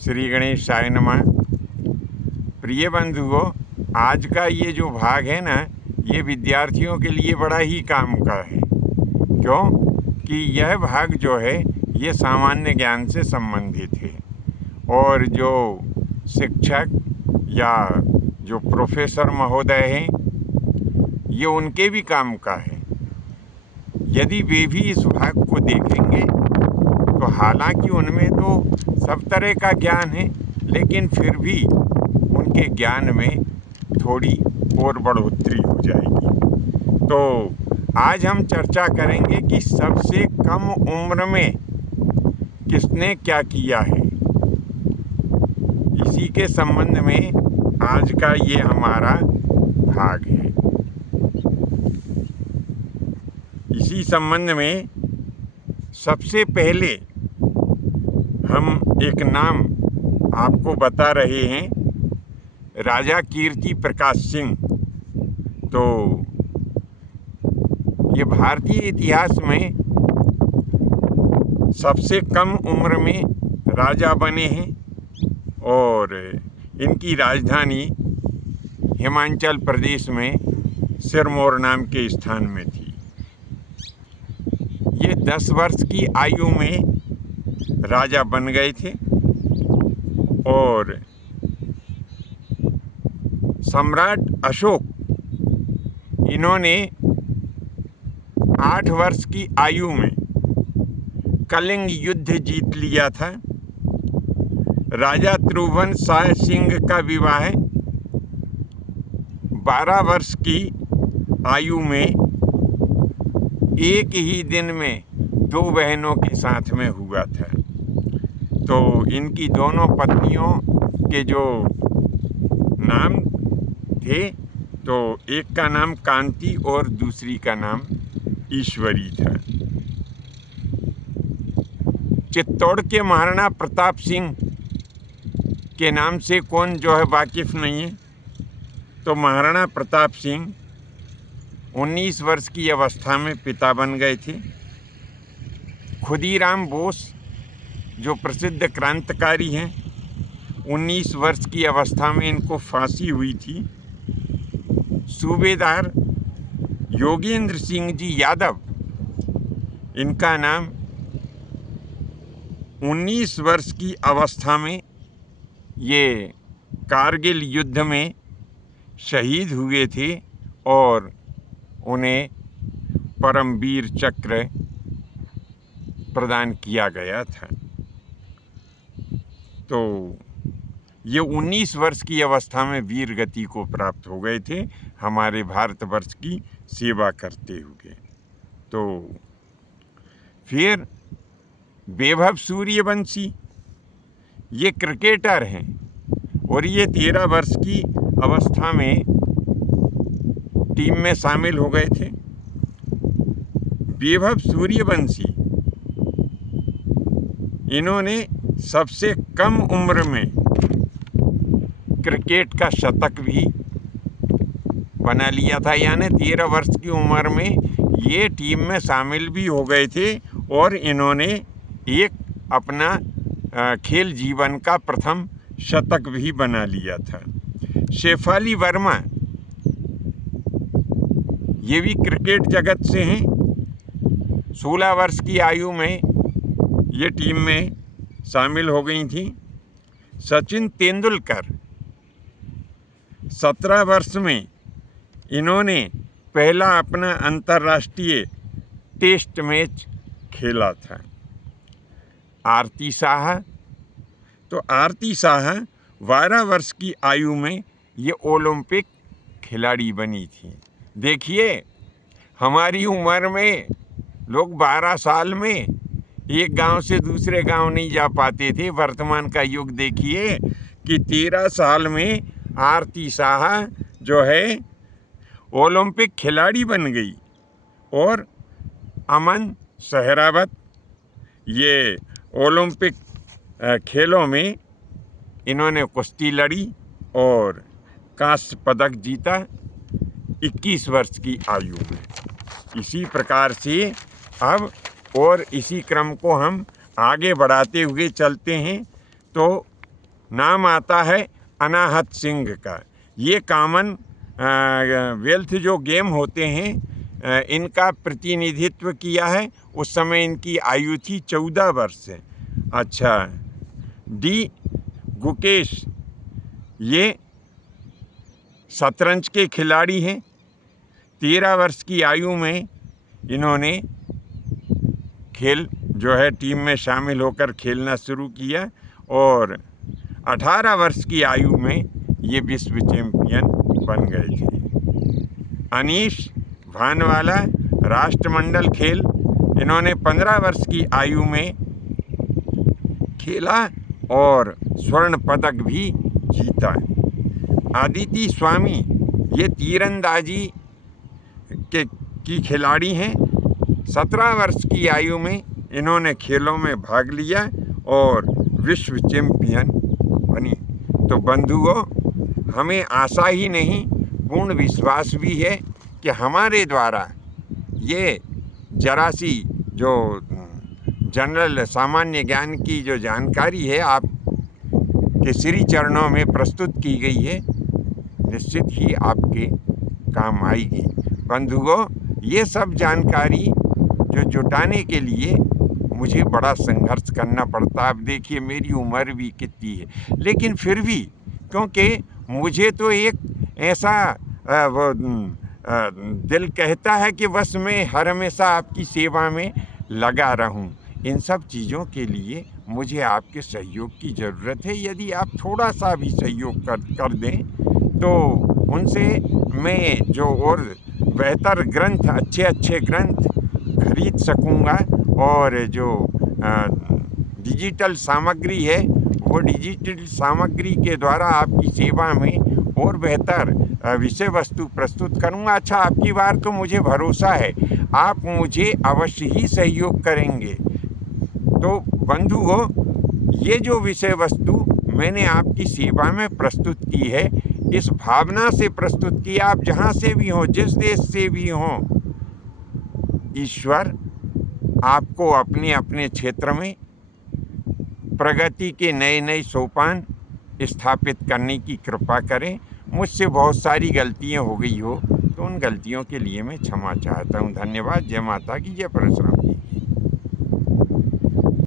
श्री गणेशाय नमः। प्रिय बंधुओं, आज का ये जो भाग है ना, ये विद्यार्थियों के लिए बड़ा ही काम का है। क्यों कि यह भाग जो है ये सामान्य ज्ञान से संबंधित है और जो शिक्षक या जो प्रोफेसर महोदय हैं ये उनके भी काम का है। यदि वे भी इस भाग को देखेंगे तो हालांकि उनमें तो सब तरह का ज्ञान है, लेकिन फिर भी उनके ज्ञान में थोड़ी और बढ़ोतरी हो जाएगी। तो आज हम चर्चा करेंगे कि सबसे कम उम्र में किसने क्या किया है। इसी के संबंध में आज का ये हमारा भाग है। इसी संबंध में सबसे पहले हम एक नाम आपको बता रहे हैं, राजा कीर्ति प्रकाश सिंह। तो ये भारतीय इतिहास में सबसे कम उम्र में राजा बने हैं और इनकी राजधानी हिमाचल प्रदेश में सिरमौर नाम के स्थान में थी। ये 10 वर्ष की आयु में राजा बन गए थे और सम्राट अशोक इन्होंने 8 वर्ष की आयु में कलिंग युद्ध जीत लिया था। राजा त्रिभुवन सिंह का विवाह 12 वर्ष की आयु में एक ही दिन में 2 बहनों के साथ में हुआ था। तो इनकी दोनों पत्नियों के जो नाम थे, तो एक का नाम कांति और दूसरी का नाम ईश्वरी था। चित्तौड़ के महाराणा प्रताप सिंह के नाम से कौन जो है वाकिफ नहीं है। तो महाराणा प्रताप सिंह 19 वर्ष की अवस्था में पिता बन गए थे। खुदीराम बोस जो प्रसिद्ध क्रांतिकारी हैं, 19 वर्ष की अवस्था में इनको फांसी हुई थी। सूबेदार योगेंद्र सिंह जी यादव, इनका नाम 19 वर्ष की अवस्था में ये कारगिल युद्ध में शहीद हुए थे और उन्हें परमवीर चक्र प्रदान किया गया था। तो ये 19 वर्ष की अवस्था में वीर गति को प्राप्त हो गए थे हमारे भारतवर्ष की सेवा करते हुए। तो फिर वैभव सूर्यवंशी ये क्रिकेटर हैं और ये 13 वर्ष की अवस्था में टीम में शामिल हो गए थे। वैभव सूर्यवंशी इन्होंने सबसे कम उम्र में क्रिकेट का शतक भी बना लिया था, यानी 13 वर्ष की उम्र में ये टीम में शामिल भी हो गए थे और इन्होंने एक अपना खेल जीवन का प्रथम शतक भी बना लिया था। शेफाली वर्मा ये भी क्रिकेट जगत से हैं। 16 वर्ष की आयु में ये टीम में शामिल हो गई थी। सचिन तेंदुलकर 17 वर्ष में इन्होंने पहला अपना अंतर्राष्ट्रीय टेस्ट मैच खेला था। आरती शाह, तो आरती शाह 12 वर्ष की आयु में ये ओलंपिक खिलाड़ी बनी थी। देखिए, हमारी उम्र में लोग 12 साल में एक गांव से दूसरे गांव नहीं जा पाते थे। वर्तमान का युग देखिए कि 13 साल में आरती शाह जो है ओलंपिक खिलाड़ी बन गई और अमन सहरावत ये ओलंपिक खेलों में इन्होंने कुश्ती लड़ी और कांस्य पदक जीता 21 वर्ष की आयु में। इसी प्रकार से अब और इसी क्रम को हम आगे बढ़ाते हुए चलते हैं। तो नाम आता है अनाहत सिंह का। ये कॉमन वेल्थ जो गेम होते हैं इनका प्रतिनिधित्व किया है। उस समय इनकी आयु थी 14 वर्ष। अच्छा, डी गुकेश, ये शतरंज के खिलाड़ी हैं। 13 वर्ष की आयु में इन्होंने खेल जो है टीम में शामिल होकर खेलना शुरू किया और 18 वर्ष की आयु में ये विश्व चैंपियन बन गए थे। अनीश भानवाला, राष्ट्रमंडल खेल इन्होंने 15 वर्ष की आयु में खेला और स्वर्ण पदक भी जीता। आदिति स्वामी, ये तीरंदाजी की खिलाड़ी हैं। 17 वर्ष की आयु में इन्होंने खेलों में भाग लिया और विश्व चैंपियन बनी। तो बंधुओं, हमें आशा ही नहीं पूर्ण विश्वास भी है कि हमारे द्वारा ये जरा सी जो जनरल सामान्य ज्ञान की जो जानकारी है आप के श्री चरणों में प्रस्तुत की गई है, निश्चित ही आपके काम आएगी। बंधुओं, ये सब जानकारी जो जुटाने के लिए मुझे बड़ा संघर्ष करना पड़ता। अब देखिए मेरी उम्र भी कितनी है, लेकिन फिर भी क्योंकि मुझे तो एक ऐसा दिल कहता है कि बस मैं हर हमेशा आपकी सेवा में लगा रहूं। इन सब चीज़ों के लिए मुझे आपके सहयोग की ज़रूरत है। यदि आप थोड़ा सा भी सहयोग कर दें तो उनसे मैं जो और बेहतर ग्रंथ, अच्छे ग्रंथ खरीद सकूंगा और जो डिजिटल सामग्री है वो डिजिटल सामग्री के द्वारा आपकी सेवा में और बेहतर विषय वस्तु प्रस्तुत करूंगा। अच्छा, आपकी बार तो मुझे भरोसा है आप मुझे अवश्य ही सहयोग करेंगे। तो बंधुओं, ये जो विषय वस्तु मैंने आपकी सेवा में प्रस्तुत की है, इस भावना से प्रस्तुत की। आप जहाँ से भी हों, जिस देश से भी हों, ईश्वर आपको अपने अपने क्षेत्र में प्रगति के नए सोपान स्थापित करने की कृपा करें। मुझसे बहुत सारी गलतियां हो गई हो तो उन गलतियों के लिए मैं क्षमा चाहता हूं। धन्यवाद। जय माता की, जय परशुराम की।